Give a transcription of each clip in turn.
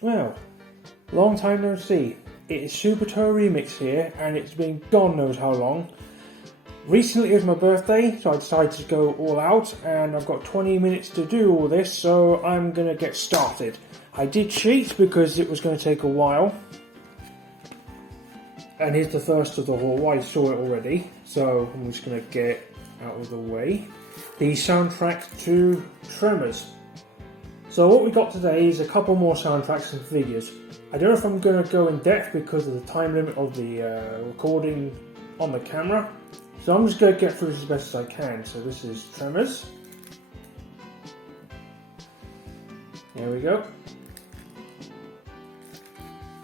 Well, long time no see. It's Super Toe Remix here, and it's been God knows how long. Recently it was my birthday, so I decided to go all out, and I've got 20 minutes to do all this, so I'm going to get started. I did cheat because it was going to take a while. And here's the first of the haul. I saw it already, so I'm just going to get it out of the way. The soundtrack to Tremors. So what we got today is a couple more soundtracks and figures. I don't know if I'm going to go in depth because of the time limit of the recording on the camera. So I'm just going to get through this as best as I can. So this is Tremors. There we go.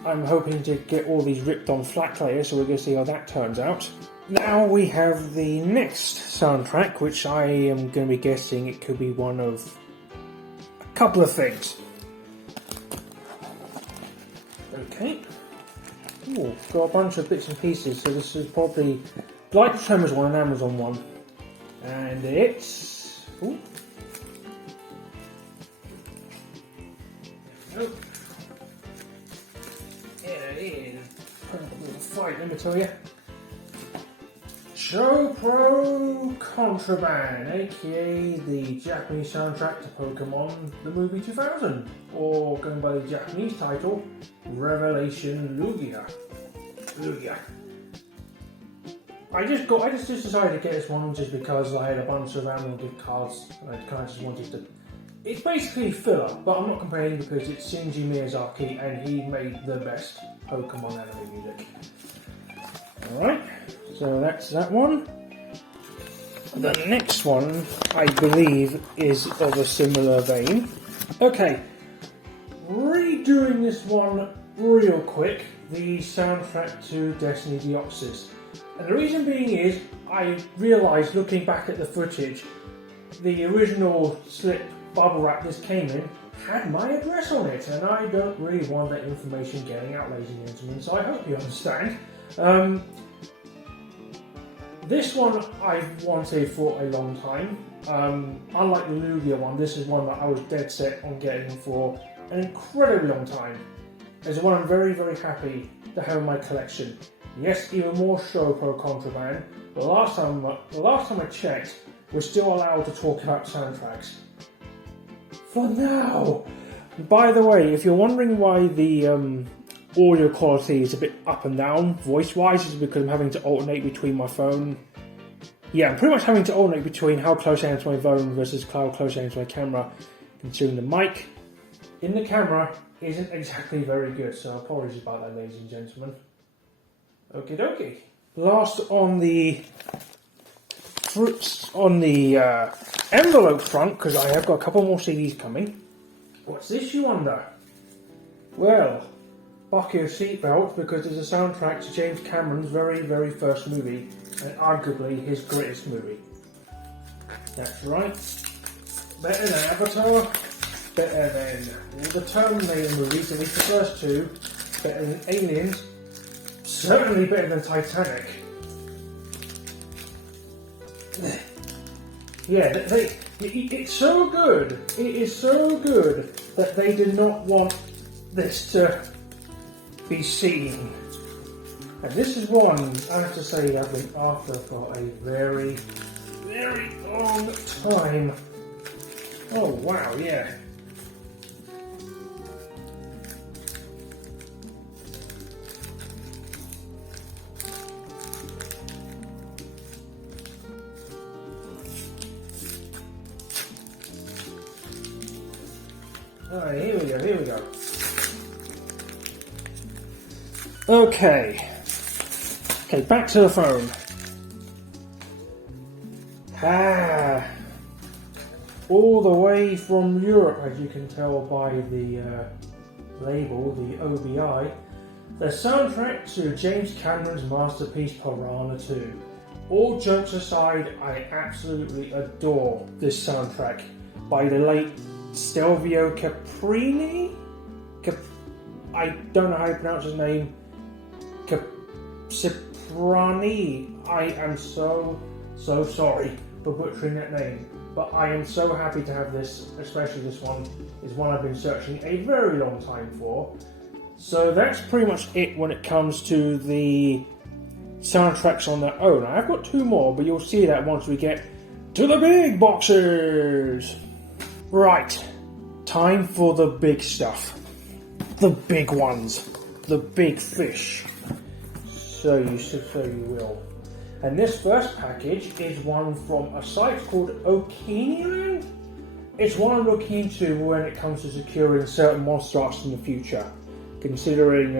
I'm hoping to get all these ripped on flat later, so we're going to see how that turns out. Now we have the next soundtrack, which I am going to be guessing it could be one of a couple of things. Okay. Ooh, got a bunch of bits and pieces, so this is probably like the Tremors one, an Amazon one. And it's... Ooh. There we go. Yeah, it is. Fight, let me tell you. Show Pro Contraband, aka the Japanese soundtrack to Pokemon the movie 2000, or going by the Japanese title, Revelation Lugia. I just decided to get this one just because I had a bunch of Amazon gift cards and I kind of just wanted to. It's basically filler, but I'm not complaining because it's Shinji Miyazaki and he made the best Pokemon anime music. Alright, so that's that one. The next one, I believe, is of a similar vein. Okay, redoing this one real quick, the soundtrack to Destiny Deoxys. And the reason being is, I realised looking back at the footage, the original slip bubble wrap this came in had my address on it, and I don't really want that information getting out, ladies and gentlemen, so I hope you understand. This one I've wanted for a long time. Unlike the Lugia one, this is one that I was dead set on getting for an incredibly long time. It's one I'm very, very happy to have in my collection. Yes, even more Show Pro Contraband. The last time I checked, we're still allowed to talk about soundtracks. For now! By the way, if you're wondering why the audio quality is a bit up and down, voice-wise, it's because I'm having to alternate between my phone. Yeah, I'm pretty much having to alternate between how close I am to my phone versus how close I am to my camera, considering the mic in the camera isn't exactly very good, so apologies about that, ladies and gentlemen. Okie dokie. Last on the envelope front, because I have got a couple more CDs coming. What's this, you wonder? Well, buckle your seatbelt because it's a soundtrack to James Cameron's very, very first movie, and arguably his greatest movie. That's right. Better than Avatar, better than all the Terminator movies, at least the first two, better than Aliens, certainly better than Titanic. Yeah, it's so good, it is so good that they did not want this to be seen. And this is one, I have to say, I've been after for a very, very long time. Oh wow, yeah. Alright, here we go. Okay, back to the phone. All the way from Europe, as you can tell by the label, the OBI, the soundtrack to James Cameron's masterpiece Piranha 2. All jokes aside, I absolutely adore this soundtrack by the late Stelvio Caprini? I don't know how you pronounce his name. Ciprani. I am so sorry for butchering that name. but I am so happy to have this, especially this one is one I've been searching a very long time for. So that's pretty much it when it comes to the soundtracks on their own. I've got 2 more, but you'll see that once we get to the big boxes. Right, time for the big stuff. The big ones. The big fish. So you will. And this first package is one from a site called Okiniland. It's one I'm looking into when it comes to securing certain monster arts in the future. Considering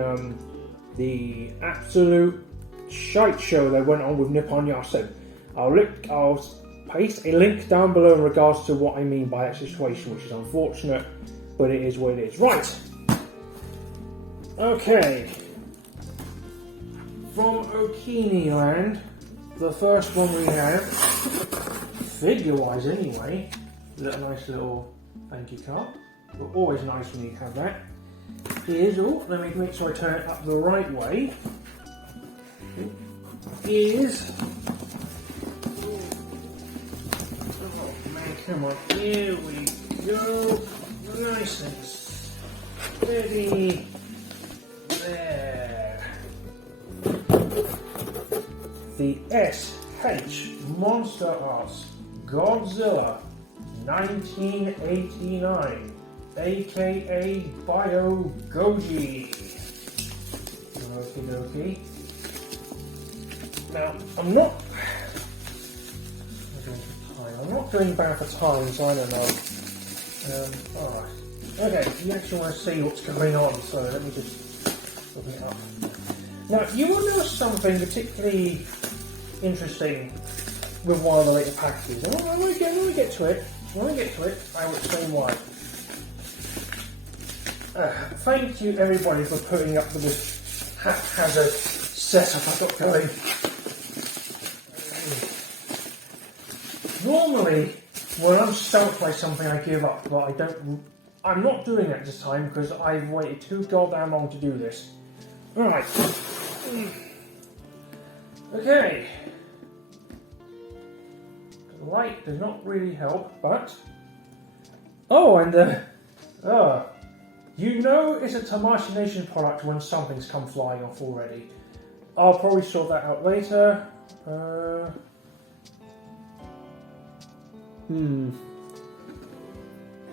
the absolute shite show that went on with Nippon Yasen. I'll paste a link down below in regards to what I mean by that situation, which is unfortunate, but it is what it is. Right. Okay. From Okiniland, the first one we have, figure-wise anyway, a nice little thank you card. But always nice when you have that. Is, let me make sure I turn it up the right way. Is, oh man, come on, here we go. Nice and steady. There. The S.H Monsterarts Godzilla 1989, aka Bio Goji. Okie dokie. Now, I'm not going back for time, so I don't know. Alright. Okay, you actually want to see what's going on, so let me just open it up. Now, you will notice something particularly interesting with one of the later packages. And when we get to it, I will explain why. Thank you everybody for putting up with this haphazard setup I've got going. Normally, when I'm stoked by something I give up, but I'm not doing it this time because I've waited too goddamn long to do this. Alright. Okay. The light does not really help, but... Oh, and you know it's a Tamashii Nation product when something's come flying off already. I'll probably sort that out later.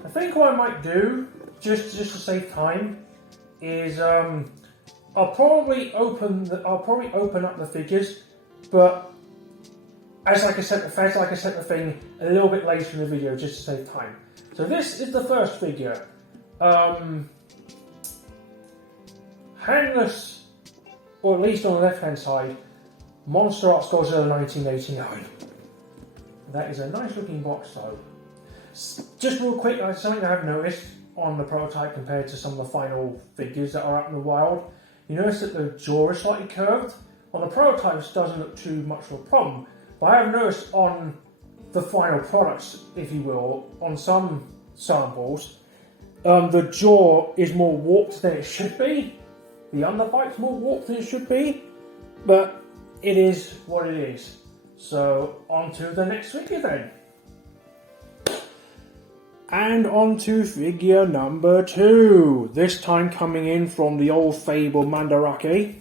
I think what I might do, just to save time, is I'll probably open up the figures, but as I set the thing a little bit later in the video just to save time. So this is the first figure. Handless, or at least on the left hand side, Monsterarts Godzilla 1989. That is a nice looking box though. Just real quick, something I have noticed on the prototype compared to some of the final figures that are out in the wild. You notice that the jaw is slightly curved. On the prototypes, doesn't look too much of a problem. But I have noticed on the final products, if you will, on some samples, the jaw is more warped than it should be. The underbite's more warped than it should be. But it is what it is. So, on to the next figure then. And on to figure number 2. This time coming in from the old fable Mandarake,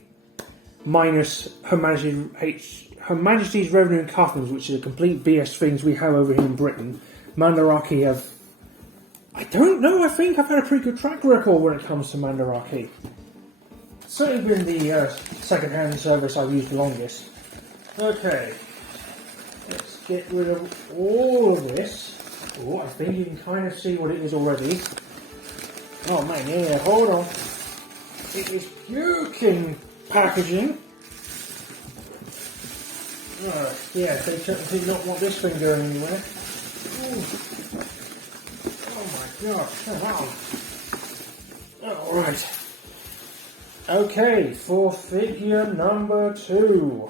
minus Her Majesty's Revenue and Customs, which is a complete BS things we have over here in Britain. Mandarake have... I don't know, I think I've had a pretty good track record when it comes to Mandarake. It's certainly been the second-hand service I've used the longest. Okay. Let's get rid of all of this. Oh, I think you can kind of see what it is already. Oh man, yeah, hold on. It is puking packaging. Yeah, they certainly did not want this thing going anywhere. Ooh. Oh my god, come on. Alright. Okay, for figure number 2.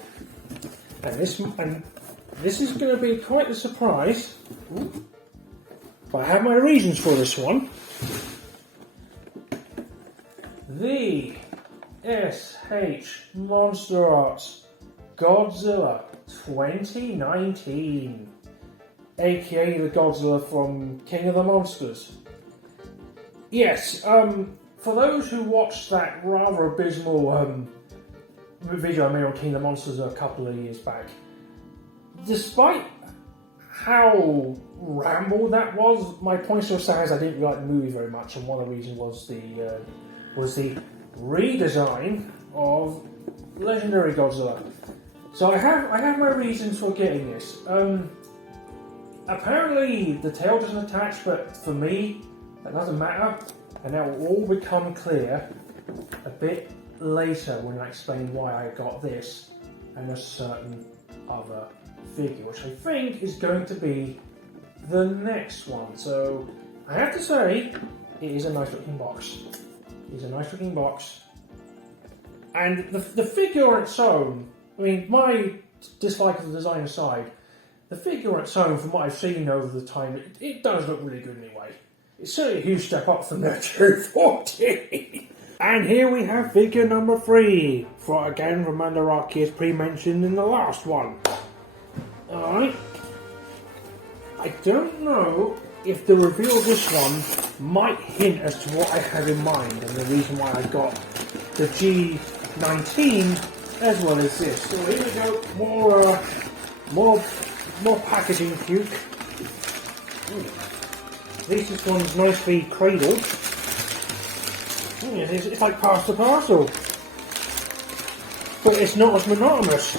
And this is going to be quite a surprise. Ooh. But I have my reasons for this one. The S.H Monsterarts Godzilla 2019, aka the Godzilla from King of the Monsters. Yes, for those who watched that rather abysmal video I made on King of the Monsters a couple of years back, despite how ramble that was, my point still stands. I didn't like the movie very much, and one of the reasons was the redesign of Legendary Godzilla. So I have my reasons for getting this. Apparently the tail doesn't attach, but for me that doesn't matter, and that will all become clear a bit later when I explain why I got this and a certain other figure, which I think is going to be the next one. So I have to say, it is a nice looking box. It is a nice looking box. And the figure on its own, I mean, my dislike of the design aside, the figure on its own, from what I've seen over the time, it does look really good anyway. It's certainly a huge step up from the 240. And here we have figure number 3, for again from Monsterarts as pre-mentioned in the last one. Alright. I don't know if the reveal of this one might hint as to what I had in mind and the reason why I got the G19 as well as this. So here we go, more packaging puke. At least this one's nicely cradled. It's like pass the parcel, but it's not as monotonous,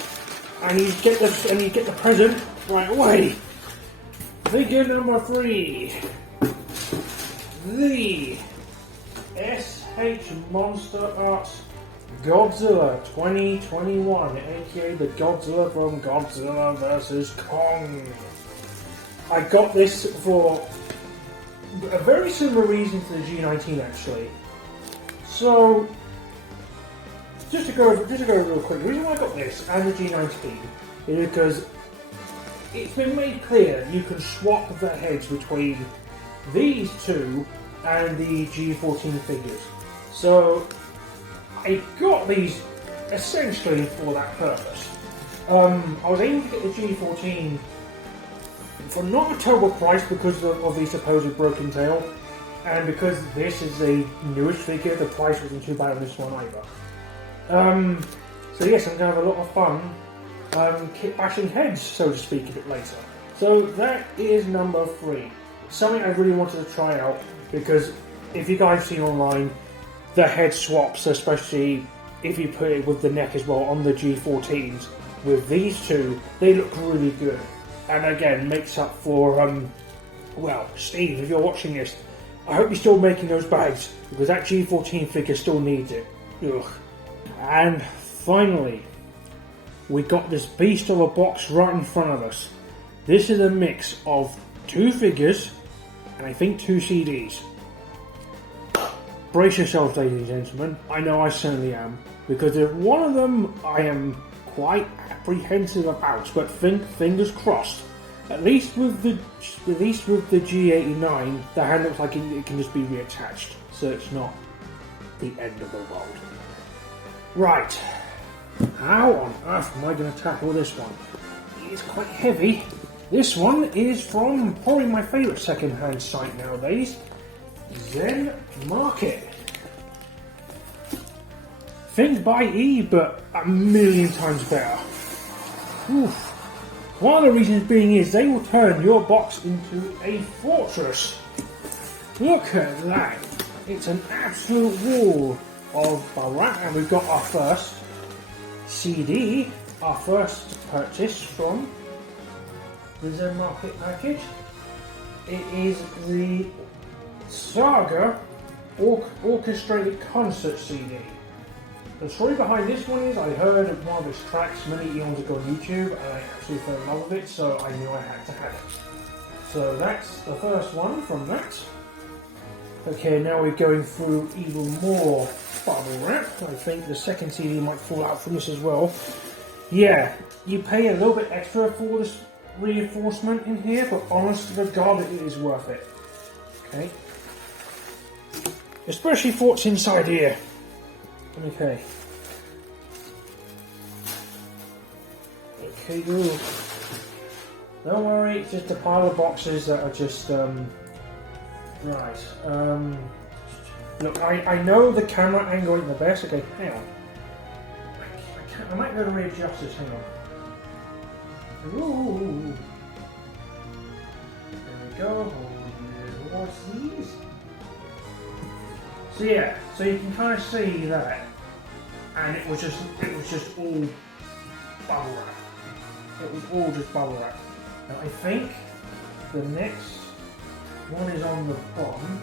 and you get the present right away. Figure number 3, the S.H Monsterarts Godzilla 2021, aka the Godzilla from Godzilla vs Kong. I got this for a very similar reason to the G19 actually. So, just to go over real quick, the reason why I got this and the G19 is because it's been made clear you can swap the heads between these two and the G14 figures. So, I got these essentially for that purpose. I was aiming to get the G14 for not a terrible price because of the supposed broken tail. And because this is a newish figure, the price wasn't too bad on this one either. So yes, I'm going to have a lot of fun kit bashing heads, so to speak, a bit later. So that is number 3. Something I really wanted to try out, because if you guys see online, the head swaps, especially if you put it with the neck as well on the G14s, with these two, they look really good. And again, makes up for, well, Steve, if you're watching this, I hope you're still making those bags, because that G14 figure still needs it. Ugh. And finally, we got this beast of a box right in front of us. This is a mix of 2 figures, and I think 2 CDs. Brace yourselves, ladies and gentlemen. I know I certainly am, because if one of them I am quite apprehensive about, but fingers crossed. At least with the G89, the hand looks like it can just be reattached, so it's not the end of the world. Right, how on earth am I going to tackle this one? It's quite heavy. This one is from probably my favourite second-hand site nowadays, Zen Market. Think buy E, but a million times better. Oof. One of the reasons being is they will turn your box into a fortress. Look at that. It's an absolute wall of Piranha. And we've got our first CD, our first purchase from the Zen Market package. It is the Saga Orchestrated Concert CD. The story behind this one is I heard one of its tracks many eons ago on YouTube and I absolutely fell in love with it, so I knew I had to have it. So that's the first one from that. Okay, now we're going through even more bubble wrap. I think the second CD might fall out from this as well. Yeah, you pay a little bit extra for this reinforcement in here, but honest to God, it is worth it. Okay. Especially for what's inside here. Okay. Okay, good. Don't worry, it's just a pile of boxes that are just, right. Look, I know the camera angle ain't the best. Okay, hang on. I might go to readjust this, hang on. Ooh. There we go. What's these? So yeah, so you can kind of see that. And it was just all bubble wrap. It was all just bubble wrap. Now I think the next one is on the bottom.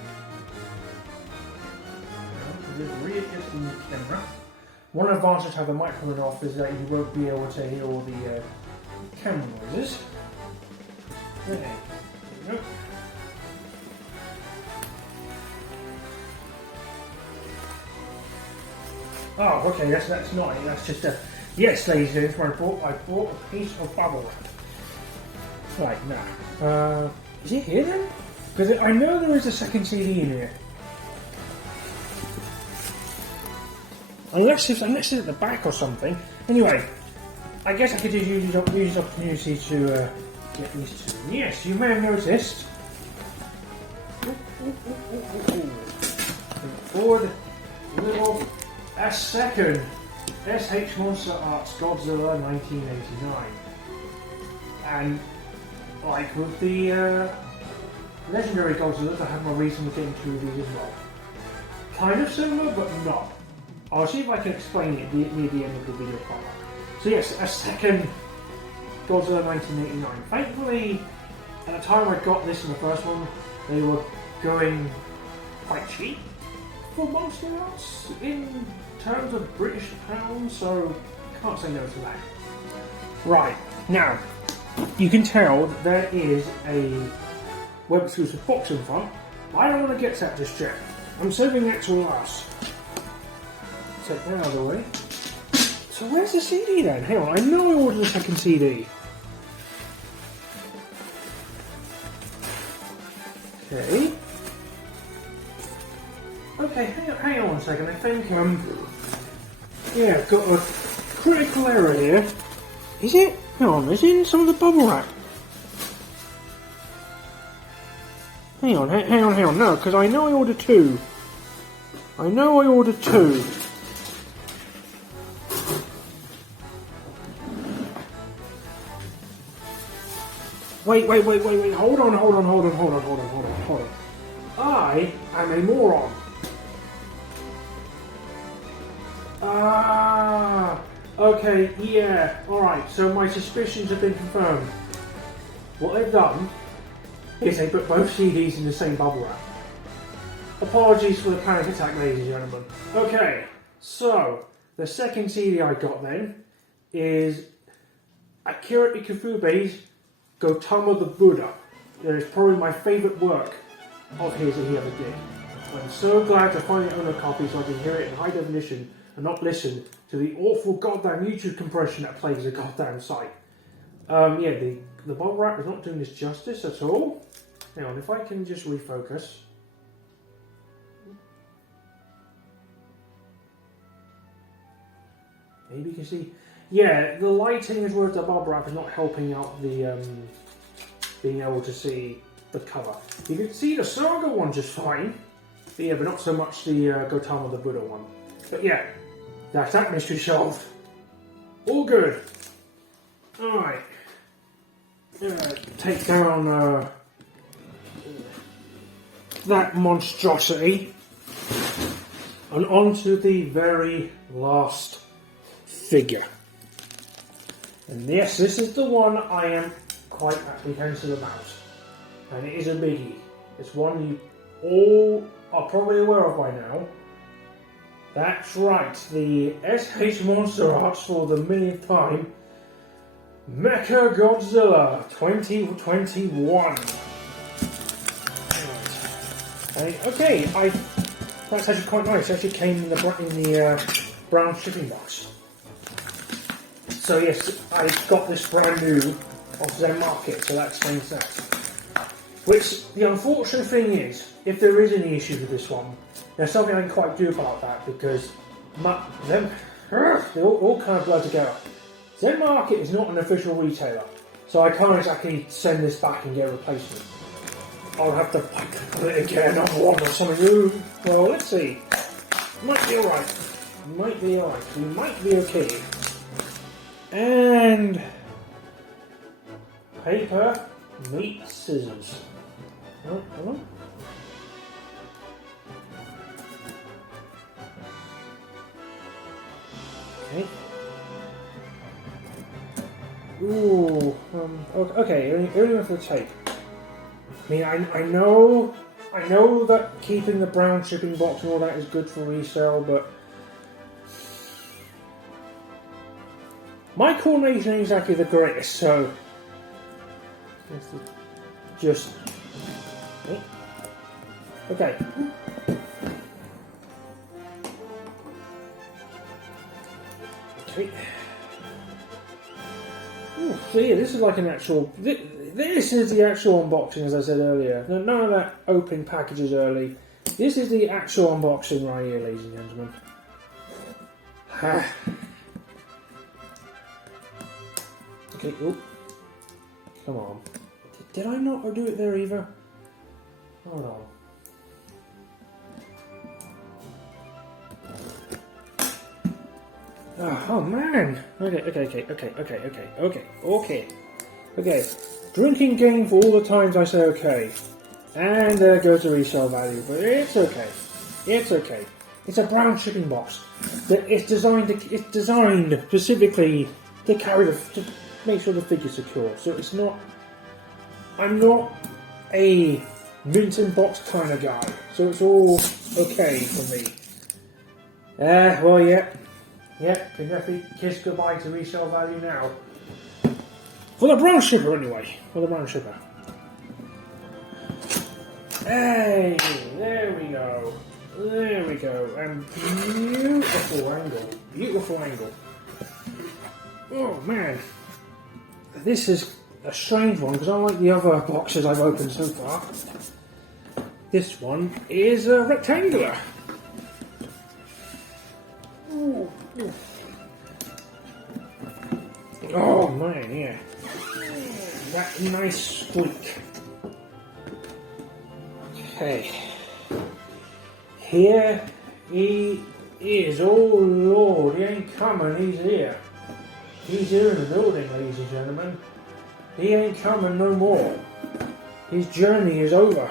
Just readjusting the camera. One advantage to have the microphone off is that you won't be able to hear all the camera noises. There we go. Oh, okay, that's not it. That's just a... Yes, ladies and gentlemen, I bought a piece of bubble wrap. Right, now. Is it here then? Because I know there is a second CD in here. Unless it's at the back or something. Anyway, I guess I could just use this opportunity to get these two. Yes, you may have noticed. Forward, little a second S.H Monsterarts Godzilla 1989. And like with the legendary Godzillas, I have my reason for getting two of these as well. Kind of similar, but not. I'll see if I can explain it near the end of the video part. So yes, a second Godzilla 1989. Thankfully, at the time I got this in the first one, they were going quite cheap for Monsterarts in terms of British pounds, so can't say no to that. Right, now, you can tell that there is a web exclusive box in front. I don't want to get that just yet. I'm saving that to last. Take that out of the way. So where's the CD then? Hang on, I know I ordered a second CD. Okay. Okay, hang on one second. I think yeah, I've got a critical error here. Is it? Hang on, is it in some of the bubble wrap? Hang on, no, because I know I ordered two. Wait, hold on. I am a moron. Okay, yeah, alright, so my suspicions have been confirmed. What they've done is they put both CDs in the same bubble wrap. Apologies for the panic attack, ladies and gentlemen. Okay, so the second CD I got then is Akira Ikufube's Gotama the Buddha. That is probably my favourite work of his that he ever did. I'm so glad to finally own a copy so I can hear it in high definition and not listen to the awful goddamn YouTube compression that plagues the goddamn site. Yeah, the bubble wrap is not doing this justice at all. Hang on, if I can just refocus. Maybe you can see. Yeah, the lighting as well as the bubble wrap is not helping out the being able to see the cover. You can see the Saga one just fine. But yeah, but not so much the Gotama the Buddha one. But yeah, that's that mystery solved. All good. Alright. Take down that monstrosity. And on to the very last figure. And yes, this is the one I am quite apprehensive about. And it is a biggie. It's one you all are probably aware of by now. That's right, the S.H Monsterarts for the millionth time, Mechagodzilla 2021. Okay, that's actually quite nice. It actually came in the brown shipping box. So yes, I got this brand new off Zen Market, so that explains that. Which, the unfortunate thing is, if there is any issues with this one, there's something I can quite do about that, because they all kind of blur together. Zen Market is not an official retailer. So I can't exactly send this back and get a replacement. I'll have to put it again on one or something. Ooh. Well, let's see. Might be alright. Might be alright. We might be okay. And paper meets scissors. Oh, hold on. Okay. Ooh. Okay. Only one for the tape. I mean, I know that keeping the brown shipping box and all that is good for resale, but my coordination ain't exactly the greatest, so just okay. Okay. Ooh, so yeah, this is like an actual. This is the actual unboxing, as I said earlier. None of that opening packages early. This is the actual unboxing right here, ladies and gentlemen. Okay, oh. Come on. Did I not do it there either? Hold on. Oh man! Okay. Drinking game for all the times I say okay. And there goes the resale value, but it's okay. It's okay. It's a brown shipping box. It's designed specifically to carry to make sure the figure's secure. So it's not. I'm not a mint in box kind of guy, so it's all okay for me. Well, yeah, can definitely kiss goodbye to resale value now. For the brown shipper, anyway. For the brown shipper. Hey, there we go. There we go. And beautiful angle. Beautiful angle. Oh, man. This is a strange one, because unlike the other boxes I've opened so far, this one is rectangular. Ooh. Oh, man, yeah. That nice squeak. Okay. Here he is. Oh Lord, he ain't coming, he's here. He's here in the building, ladies and gentlemen. He ain't coming no more. His journey is over.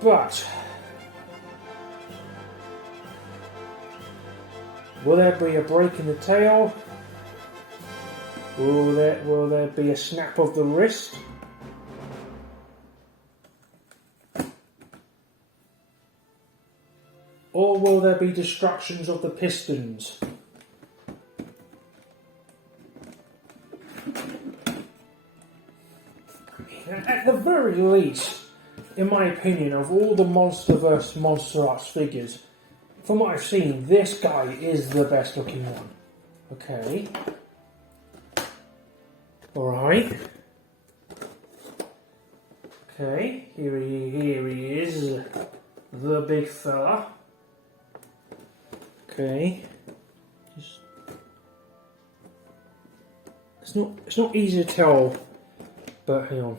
But will there be a break in the tail? Will there be a snap of the wrist? Or will there be destructions of the pistons? At the very least, in my opinion, of all the Monsterverse Monsterarts figures, from what I've seen, this guy is the best looking one. Okay. Alright. Okay, here he is, the big fella. Okay. It's not easy to tell, but hang on.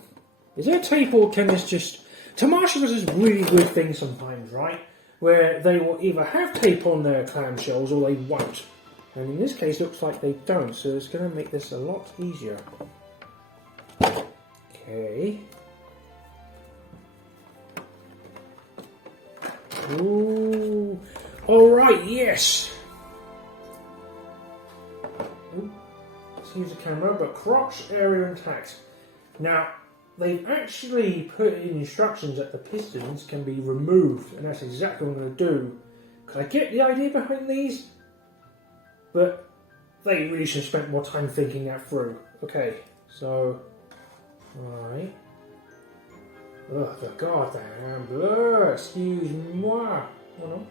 Is there a tape, or can this just... Tamashii does this really weird thing sometimes, right? Where they will either have tape on their clamshells or they won't. And in this case, it looks like they don't, so it's going to make this a lot easier. Okay. Ooh. Alright, yes! Ooh. Let's use the camera, but crotch area intact. Now, they've actually put in instructions that the pistons can be removed, and that's exactly what I'm going to do. Because I get the idea behind these, but they really should have spent more time thinking that through. Okay, so, alright. Ugh, the goddamn blur, excuse-moi. Hold on.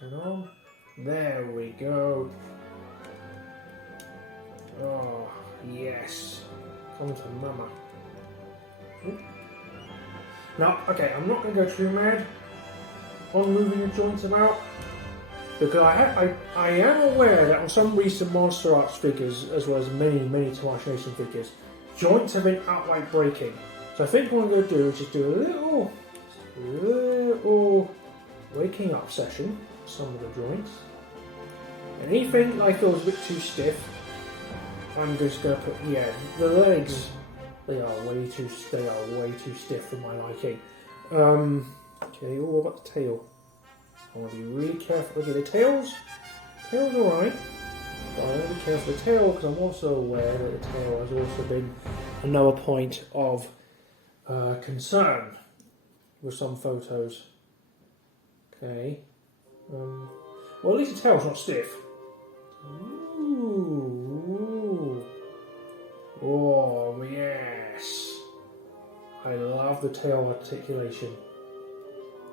Hold on. There we go. Oh, yes. Come to mama. Now, okay, I'm not going to go too mad on moving the joints about. Because I am aware that on some recent Monster Arts figures, as well as many Tamash Nation figures, joints have been outright breaking. So I think what I'm going to do is just do a little waking up session for some of the joints. Anything I feel is a bit too stiff, I'm just going to put, the legs, they are way too stiff for my liking. Okay, what about the tail? I want to be really careful. Look at the tails. Tail's alright. But I want to be careful with the tail because I'm also aware that the tail has also been another point of concern with some photos. Okay. Well, at least the tail's not stiff. Ooh. Oh, yes. I love the tail articulation.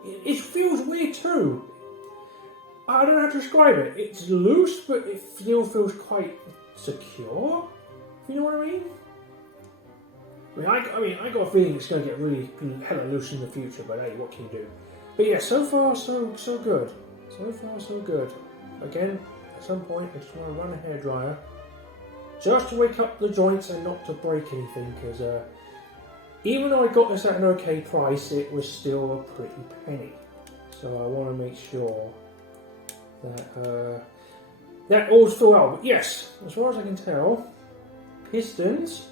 It feels weird too. I don't know how to describe it. It's loose, but it still feels quite secure. You know what I mean? I mean, I got a feeling it's going to get really hella loose in the future. But hey, what can you do? But yeah, so far so good. So far so good. Again, at some point, I just want to run a hairdryer just to wake up the joints and not to break anything. Because even though I got this at an okay price, it was still a pretty penny. So I want to make sure that that all's full out. But yes, as far as I can tell, pistons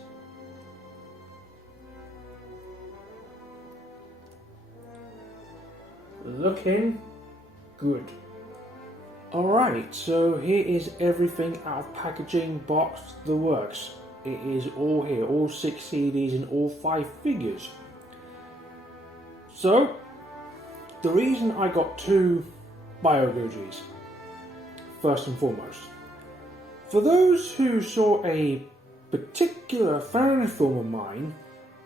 looking good. Alright, so here is everything out of packaging, box, the works. It is all here, all 6 CDs and all 5 figures. So, the reason I got 2 Bio-Lugis, first and foremost. For those who saw a particular fan film of mine,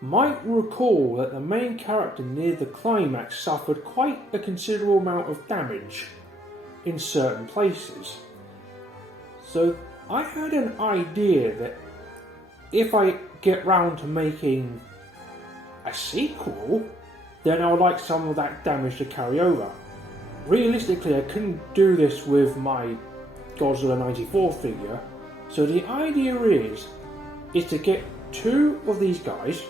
might recall that the main character near the climax suffered quite a considerable amount of damage in certain places. So I had an idea that if I get round to making a sequel, then I would like some of that damage to carry over. Realistically, I couldn't do this with my Godzilla 94 figure, so the idea is to get 2 of these guys,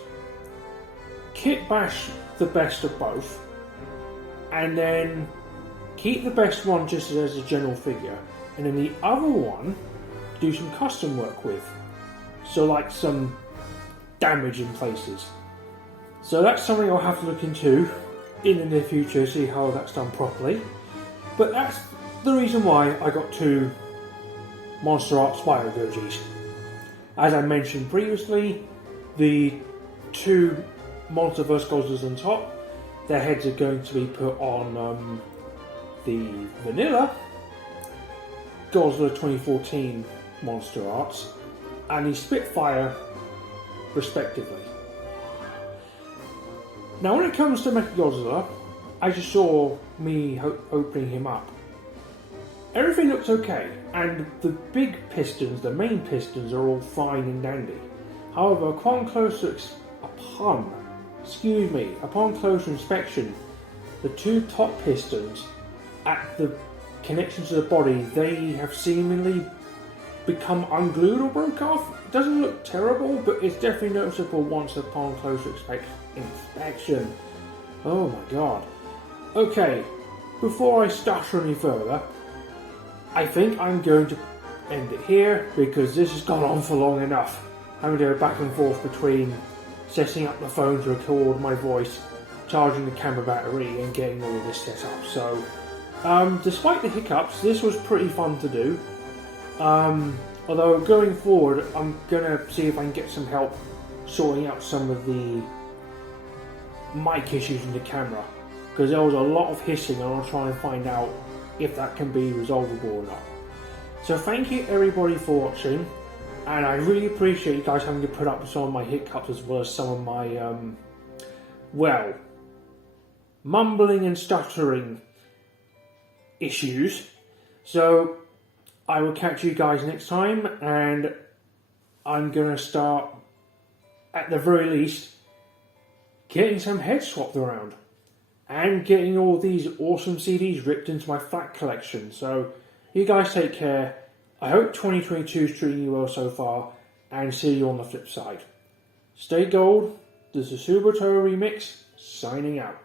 kit bash the best of both, and then keep the best one just as a general figure, and then the other one do some custom work with. So like some damage in places. So that's something I'll have to look into in the near future, see how that's done properly. But that's the reason why I got 2 Monster Arts Bio-Lugis. As I mentioned previously, the 2 Monsterverse Godzillas on top, their heads are going to be put on the vanilla Godzilla 2014 Monster Arts and the Spitfire respectively. Now when it comes to Mechagodzilla, as you saw me opening him up, everything looks okay, and the big pistons, the main pistons, are all fine and dandy. However, upon closer inspection, the 2 top pistons at the connection to the body, they have seemingly become unglued or broke off. It doesn't look terrible, but it's definitely noticeable once upon closer inspection. Oh my god. Okay, before I stutter any further, I think I'm going to end it here because this has gone on for long enough. Having to go back and forth between setting up the phone to record my voice, charging the camera battery and getting all of this set up. So, despite the hiccups, this was pretty fun to do. Although going forward, I'm gonna see if I can get some help sorting out some of the mic issues in the camera, because there was a lot of hissing and I'll try and find out if that can be resolvable or not. So thank you everybody for watching, and I really appreciate you guys having to put up with some of my hiccups as well as some of my, mumbling and stuttering issues. So I will catch you guys next time, and I'm going to start, at the very least, getting some heads swapped around. and getting all these awesome CDs ripped into my fat collection. So, you guys take care. I hope 2022 is treating you well so far, and see you on the flip side. Stay gold. This is Subato Remix, signing out.